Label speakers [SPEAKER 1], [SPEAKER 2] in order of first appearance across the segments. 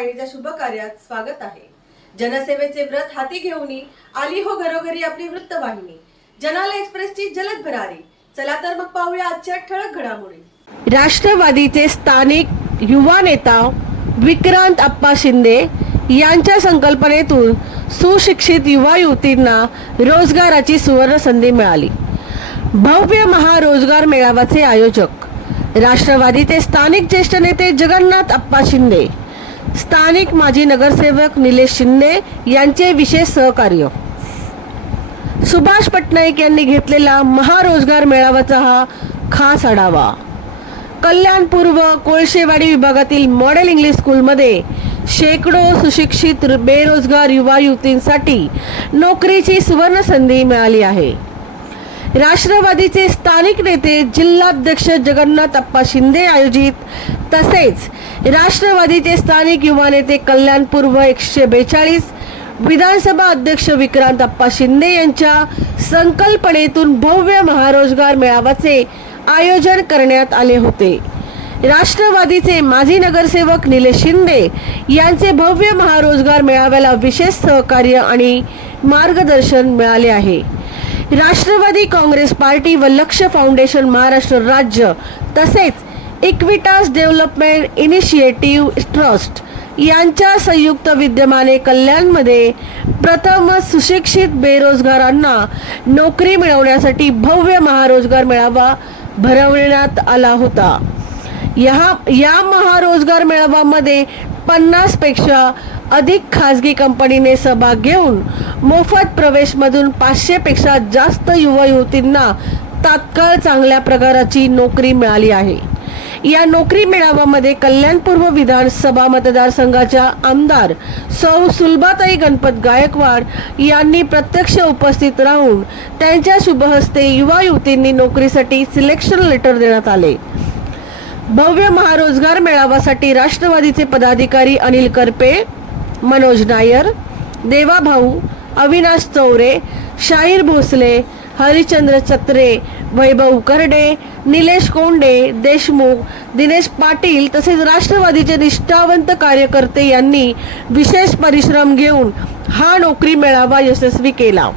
[SPEAKER 1] वाहिनीच्या शुभ कार्यात स्वागत आहे. जनसेवेचे व्रत हाती घेऊन आली हो घरोघरी आपली वृत्तवाहिनी जनाला एक्सप्रेसची जलद भरारी. चला तर मग पाहूया आजच्या ठळक घडामोडी. राष्ट्रवादीचे स्थानिक युवा नेता विक्रांत अप्पा शिंदे यांच्या संकल्पनेतून सुशिक्षित युवा युवतींना रोजगाराची सुवर्ण संधी मिळाली. भव्य महारोजगार मेळाव्याचे आयोजक राष्ट्रवादीचे स्थानिक ज्येष्ठ नेते जगन्नाथ अप्पा शिंदे स्थानिक माजी नगरसेवक निलेश शिंदे यांचे विशेष सहकार्य. सुभाष पटनाईक यांनी घेतलेला महारोजगार मेळाव्याचा हा खास आढावा. कल्याण पूर्व कोळशेवाडी विभागातील मॉडेल इंग्लिश स्कूलमध्ये शेकडो सुशिक्षित बेरोजगार युवा युवतींसाठी नोकरीची सुवर्ण संधी मिळाली आहे. राष्ट्रवादीचे स्थानिक नेते जिल्हाध्यक्ष जगन्नाथ अप्पा शिंदे आयोजित तसेच राष्ट्रवादीचे स्थानिक युवा नेते कल्याण पूर्व एकशे बेचाळीस विधानसभा अध्यक्ष विक्रांत अप्पा शिंदे यांच्या संकल्पनेतून भव्य महारोजगार मेळाव्याचे आयोजन करण्यात आले होते. राष्ट्रवादीचे माजी नगरसेवक निलेश शिंदे यांचे भव्य महारोजगार मेळाव्याला विशेष सहकार्य आणि मार्गदर्शन मिळाले आहे. राष्ट्रवादी काँग्रेस पार्टी व लक्ष फाउंडेशन महाराष्ट्र राज्य तसेच इक्विटास डेव्हलपमेंट इनिशिएटिव्ह ट्रस्ट यांच्या संयुक्त विद्यमाने कल्याणमध्ये प्रथमच सुशिक्षित बेरोजगारांना नोकरी मिळवण्यासाठी भव्य महारोजगार मेळावा भरवण्यात आला होता. या या महारोजगार मेळाव्यामध्ये पन्नासपेक्षा अधिक खासगी कंपनीने सहभाग घेऊन मोफत प्रवेशमधून पाचशे पेक्षा जास्त युवा युवतींना तात्काळ चांगल्या प्रकाराची नोकरी मिळाली आहे. या नोकरी मेळाव्यामध्ये कल्याणपूर्व विधानसभा मतदारसंघाच्या आमदार सौ सुलभाताई गणपत गायकवाड यांनी प्रत्यक्ष उपस्थित राहून त्यांच्या शुभहस्ते युवा युवतींनी नोकरीसाठी सिलेक्शन लेटर देण्यात आले. भव्य महारोजगार मेळाव्यासाठी राष्ट्रवादीचे पदाधिकारी अनिल करपे मनोज नायर देवा भाऊ अविनाश चौरे शाहीर भोसले हरिचंद्र चत्रे वैभव करडे निलेश कोंडे देशमुख दिनेश पाटील तसेच राष्ट्रवादीचे निष्ठावंत कार्यकर्ते यांनी विशेष परिश्रम घेऊन हा नोकरी मेळावा यशस्वी केला.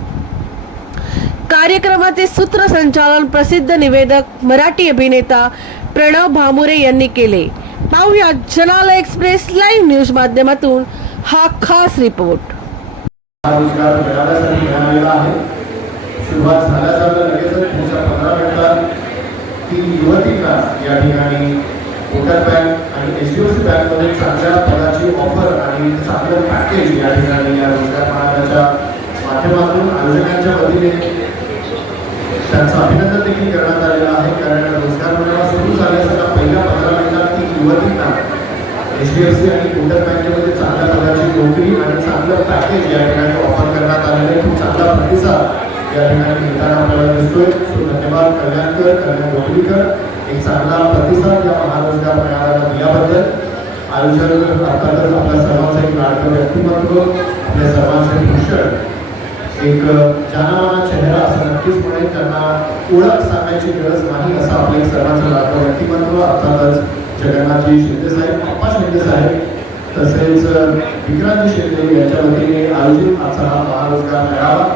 [SPEAKER 1] कार्यक्रमाचे सूत्रसंचालन प्रसिद्ध निवेदक मराठी अभिनेता प्रणव भामुरे यांनी केले. पाहूया जनाला एक्सप्रेस लाईव्ह न्यूज माध्यमातून हा खास रिपोर्ट.
[SPEAKER 2] रोजगार मिळाल्यासाठी मिळालेला आहे. सुरुवात झाल्यासारखं लगेचच पुढच्या पंधरा मिनिटात ती युवतींना या ठिकाणी वोटर बँक आणि एच डी एफ सी बँकमध्ये चांगल्या पदाची ऑफर आणि चांगलं पॅकेज या ठिकाणी या रोजगार मेळाव्याच्या माध्यमातून आयोजकांच्या वतीने त्यांचं अभिनंदन देखील करण्यात आलेलं आहे. कारण रोजगार मेळावा सुरू झाल्यासारखा पहिल्या पंधरा महिन्यात ती युवतींना एच डी एफ सी आणि कोटक बँकेमध्ये चांगल्या पदाची नोकरी आणि चांगलं पॅकेज या ठिकाणी ऑफर करण्यात आलेलं आहे. खूप चांगला प्रतिसाद या ठिकाणी मिळताना आपल्याला दिसतोय. सो धन्यवाद कल्याणकर कल्याण नोकरीकर एक चांगला प्रतिसाद या महारोजगार मेळाव्याला दिल्याबद्दल. आयोजक अर्थातच आपल्या सर्वांचं एक लाडकं व्यक्तिमत्व आपल्या सर्वांचं भूषण एक जानामाना चेहरा असं नक्कीच म्हणेल त्यांना ओळख सांगायची गरज नाही असं आपलं एक सर्वांचं लाडकं व्यक्तिमत्व अर्थातच जगन्नाथजी शिंदे साहेब पप्पा शिंदे साहेब तसेच विक्रांतजी शिंदे यांच्या वतीने आयोजित आजचा हा महारोजगार मेळावा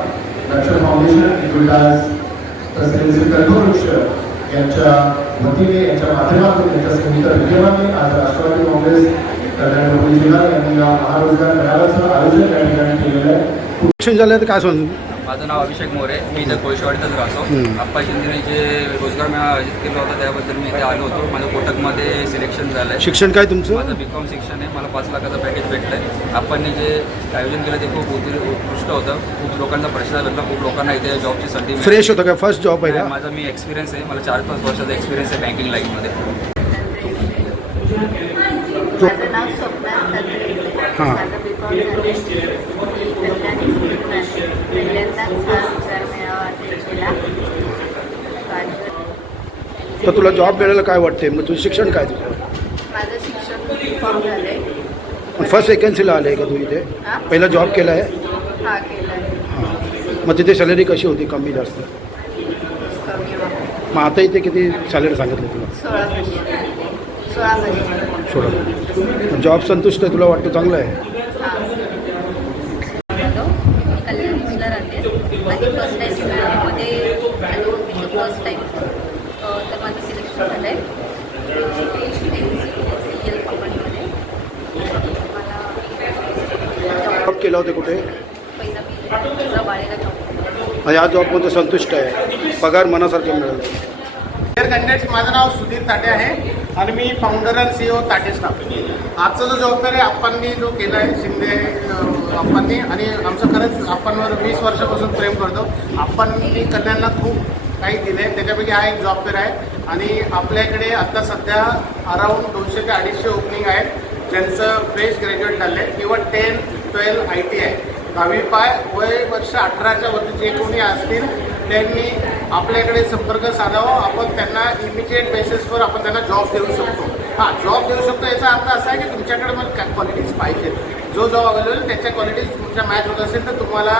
[SPEAKER 2] लक्ष फाउंडेशन विकास तसेच कल्पवृक्ष यांच्या वतीने यांच्या माध्यमातून यांच्या संगीत विद्यमाने आज राष्ट्रवादी काँग्रेस कल्याण डोंबिवली जिल्हा यांनी या महारोजगार मेळाव्याचं आयोजन या ठिकाणी केलेलं आहे.
[SPEAKER 3] शिक्षण झालं तर काय सांगू
[SPEAKER 4] माझं नाव अभिषेक मोरे. मी इथं कोळशेवाडीतच राहतो. आप्पा शिंदेने जे रोजगार मेळावा आयोजित केला होता त्याबद्दल मी इथे आलो होतो. माझं कोटकमध्ये सिलेक्शन झालं आहे
[SPEAKER 3] शिक्षण काय तुमचं?
[SPEAKER 4] माझं बी कॉम शिक्षण आहे. मला पाच लाखाचं पॅकेज भेटलं आहे आप्पांनी जे आयोजन केलं ते खूप उत- उत्कृष्ट होतं. खूप लोकांचा प्रतिसाद भेटला खूप लोकांना इथे जॉबची संधी मिळाली.
[SPEAKER 3] फ्रेश होतं काय फर्स्ट जॉब आहे का?
[SPEAKER 4] माझा मी एक्सपिरियन्स आहे. मला चार पाच वर्षाचा एक्सपिरियन्स आहे बँकिंग
[SPEAKER 5] ठाकरे
[SPEAKER 3] हां.
[SPEAKER 5] माझं बी कॉम झाले मी कल्याणी स्कूलमध्ये पहिल्यांदाच हा मेळावा केला.
[SPEAKER 3] तर तुला जॉब मिळायला काय वाटते मग तुझं शिक्षण काय तुझं?
[SPEAKER 5] माझं शिक्षण झालं आहे
[SPEAKER 3] फर्स्ट वेकन्सीला आले का तू इथे? पहिला जॉब केला आहे?
[SPEAKER 5] हा केला आहे.
[SPEAKER 3] हां. मग तिथे सॅलरी कशी होती? कमी जास्त?
[SPEAKER 5] कमी
[SPEAKER 3] मग आता इथे किती सॅलरी सांगितलं तुला?
[SPEAKER 5] सोळा महिने. सोळा महिने.
[SPEAKER 3] जॉब संतुष्ट आहे तुला वाटतं चांगलं आहे
[SPEAKER 5] हॅलो मी कल्याण बीचला राहते आणि फर्स्ट टाईम मेळाव्यामध्ये आलो फर्स्ट टाईम तर माझं सिलेक्शन झालं आहे एम सी एल कंपनीमध्ये मला
[SPEAKER 3] जॉब केला होते कुठे?
[SPEAKER 5] जॉब
[SPEAKER 3] या जॉबमध्ये संतुष्ट आहे. पगार मनासारखे मिळाले.
[SPEAKER 6] डिअर कॅन्डिडेट्स माझं नाव सुधीर ताटे आहे आणि मी फाउंडर आणि सीओ ताटे स्टाफ आजचा जो जबाबदारी आहे आप्पांनी जो केला आहे शिंदे आप्पांनी आणि आमचं खरंच आप्पांवर वीस वर्षापासून प्रेम करतो. आप्पांनी कल्याणला खूप काही दिलं आहे त्याच्यापैकी हा एक जॉब फेअर आहे. आणि आपल्याकडे आता सध्या अराऊंड दोनशे ते अडीचशे ओपनिंग आहेत. ज्यांचं फ्रेश ग्रॅज्युएट झालं आहे किंवा टेन ट्वेल्व आय टी आहे दहावी पाय वय वर्ष अठराच्या वरती जे कोणी असतील त्यांनी आपल्याकडे संपर्क साधावा. आपण त्यांना इमिजिएट बेसिसवर आपण त्यांना जॉब देऊ शकतो. हां जॉब देऊ शकतो याचा अर्थ असा आहे की तुमच्याकडे मग काय क्वालिटीज पाहिजेत. जो जॉब अवेलेबल त्याच्या क्वालिटीज तुमच्या मॅच होत असेल तर तुम्हाला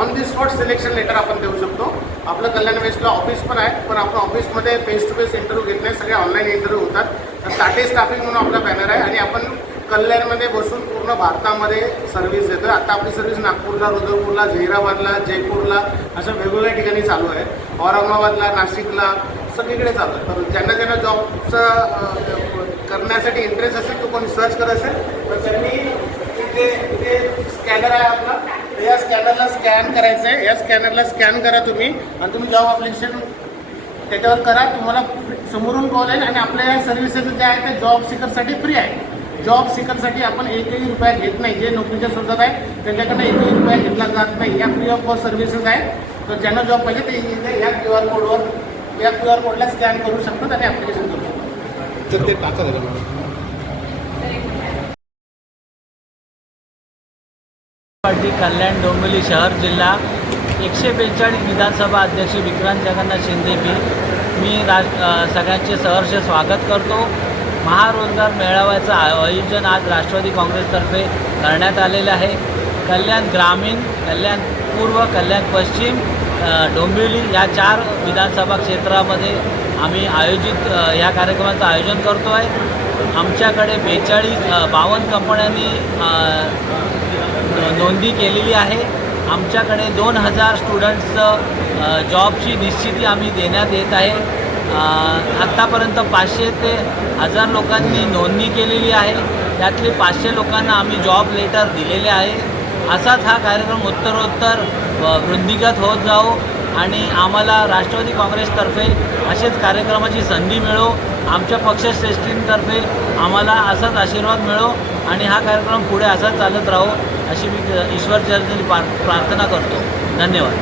[SPEAKER 6] on the spot selection letter आपण देऊ शकतो. आपलं कल्याण वेस्टला ऑफिस पण आहे पण आपण ऑफिसमध्ये फेस टू फेस इंटरव्ह्यू घेत नाही सगळे ऑनलाईन इंटरव्ह्यू होतात. तर ताटे स्टाफिंग म्हणून आपला बॅनर आहे आणि आपण कल्याणमध्ये बसून पूर्ण भारतामध्ये सर्व्हिस देतो आता आपली सर्व्हिस नागपूरला रुद्रपूरला झहिराबादला जयपूरला अशा वेगवेगळ्या ठिकाणी चालू आहे. औरंगाबादला नाशिकला सगळीकडे चालू आहे. तर ज्यांना ज्यांना जॉबचं करण्यासाठी इंटरेस्ट असेल तो कोणी सर्च करत असेल तर त्यांनी तिथे इथे स्कॅनर आहे आपला. या स्कॅनरला स्कॅन करायचं आहे या स्कॅनरला स्कॅन करा तुम्ही आणि तुम्ही जॉब अप्लिकेशन त्याच्यावर करा. तुम्हाला समोरून कॉल येईल आणि आपल्या या सर्व्हिसेस जे आहे ते जॉब सिकरसाठी फ्री आहे. जॉब सिकरसाठी आपण एकही रुपया घेत नाही. जे नोकरीच्या शोधात आहे त्यांच्याकडनं एकही रुपया घेतला जात नाही. या फ्री ऑफ कॉस्ट सर्व्हिसेस आहेत. तर ज्यांना जॉब पाहिजे ते इथे या क्यू आर कोडवर या क्यू आर कोडला स्कॅन करू शकतात आणि ॲप्लिकेशन करू शकतात.
[SPEAKER 2] तर ते टाका झालं
[SPEAKER 7] पार्टी कल्याण डोंबिवली शहर जिल्हा एकशे बेचाळीस विधानसभा अध्यक्ष विक्रांत जगन्नाथ शिंदे मी मी राज सगळ्यांचे सहर्ष स्वागत करतो. महारोजगार मेळाव्याचं आयोजन आज राष्ट्रवादी काँग्रेसतर्फे करण्यात आलेलं आहे. कल्याण ग्रामीण कल्याण पूर्व कल्याण पश्चिम डोंबिवली या चार विधानसभा क्षेत्रामध्ये आम्ही आयोजित या कार्यक्रमाचं आयोजन करतो आहे. आमच्याकडे बेचाळीस बावन्न कंपन्यांनी नोंदी नोंदणी केलेली आहे. आमच्याकडे दोन हजार स्टुडंट्सचं जॉबची निश्चिती आम्ही देण्यात येत आहे. आत्तापर्यंत पाचशे ते हजार लोकांनी नोंदणी केलेली आहे. त्यातले पाचशे लोकांना आम्ही जॉब लेटर दिलेले आहे. असाच हा कार्यक्रम उत्तरोत्तर वृद्धिगत होत जाओ आणि आम्हाला राष्ट्रवादी काँग्रेसतर्फे असेच कार्यक्रमाची संधी मिळो. आमच्या पक्षश्रेष्ठींतर्फे आम्हाला असाच आशीर्वाद मिळो आणि हा कार्यक्रम पुढे असाच चालत राहो अशी मी ईश्वर चरणी प्रार- प्रार्थना करतो. धन्यवाद.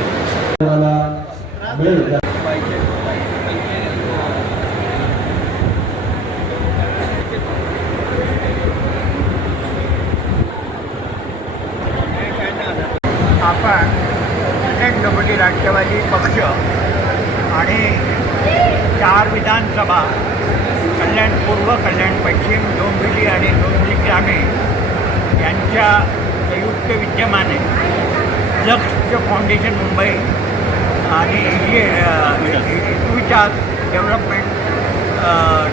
[SPEAKER 8] आपण एन डब्ल्यू राष्ट्रवादी पक्ष आणि चार विधानसभा कल्याण पूर्व कल्याण पश्चिम डोंबिवली आणि डोंबिवली ग्रामीण यांच्या संयुक्त विद्यमाने लक्ष फाउंडेशन मुंबई आणि हे विचार डेव्हलपमेंट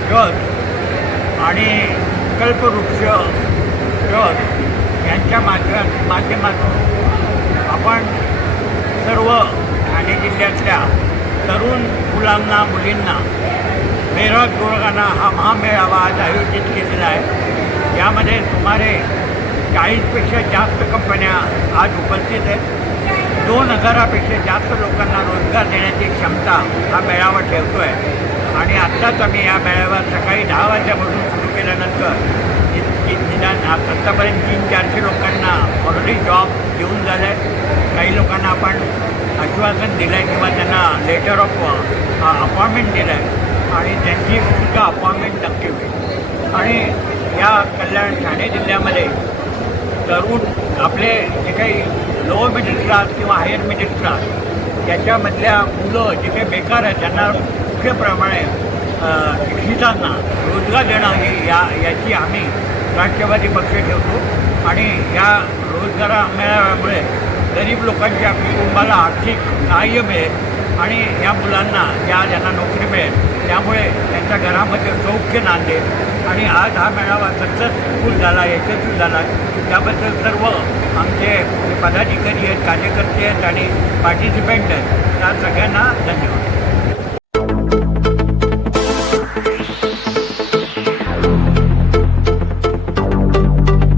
[SPEAKER 8] ट्रस्ट आणि कल्पवृक्ष ट्रस्ट यांच्या माध्य माध्यमातून आपण सर्व ठाणे जिल्ह्यातल्या तरुण मुलांना मुलींना बेरोजगारांना हा महामेळावा आज आयोजित केलेला आहे. यामध्ये सुमारे चाळीसपेक्षा जास्त कंपन्या आज उपस्थित आहेत. दोन हजारापेक्षा जास्त लोकांना रोजगार देण्याची क्षमता हा मेळावा ठेवतो आहे आणि आत्ताच आम्ही या मेळाव्यात सकाळी दहा वाजल्यापासून सुरू केल्यानंतर निदान आत्तापर्यंत तीन चारशे लोकांना ऑलरेडी जॉब देऊन झालं आहे काही लोकांना आपण आश्वासन दिलं आहे किंवा त्यांना लेटर ऑफ अपॉइंटमेंट दिलं आहे आणि त्यांची सुद्धा अपॉइंटमेंट नक्की होईल. आणि या कल्याण ठाणे जिल्ह्यामध्ये तरुण आपले जे काही लोअर मिडल क्लास किंवा हायर मिडल क्लास त्याच्यामधल्या मुलं जे काही बेकार आहेत त्यांना मुख्यप्रमाणे शिक्षितांना रोजगार देणं ही या याची आम्ही राष्ट्रवादी पक्ष ठेवतो. आणि या रोजगारा मिळाल्यामुळे गरीब लोकांच्या कुटुंबाला आर्थिक सहाय्य मिळेल आणि या मुलांना या ज्यांना नोकरी मिळेल त्यामुळे त्यांच्या घरामध्ये सौख्य नांदेल. आणि आज हा मेळावा सक्सेसफुल झाला यशस्वी झाला. त्याबद्दल सर्व आमचे पदाधिकारी आहेत कार्यकर्ते आहेत आणि पार्टिसिपेंट आहेत. त्या सगळ्यांना धन्यवाद.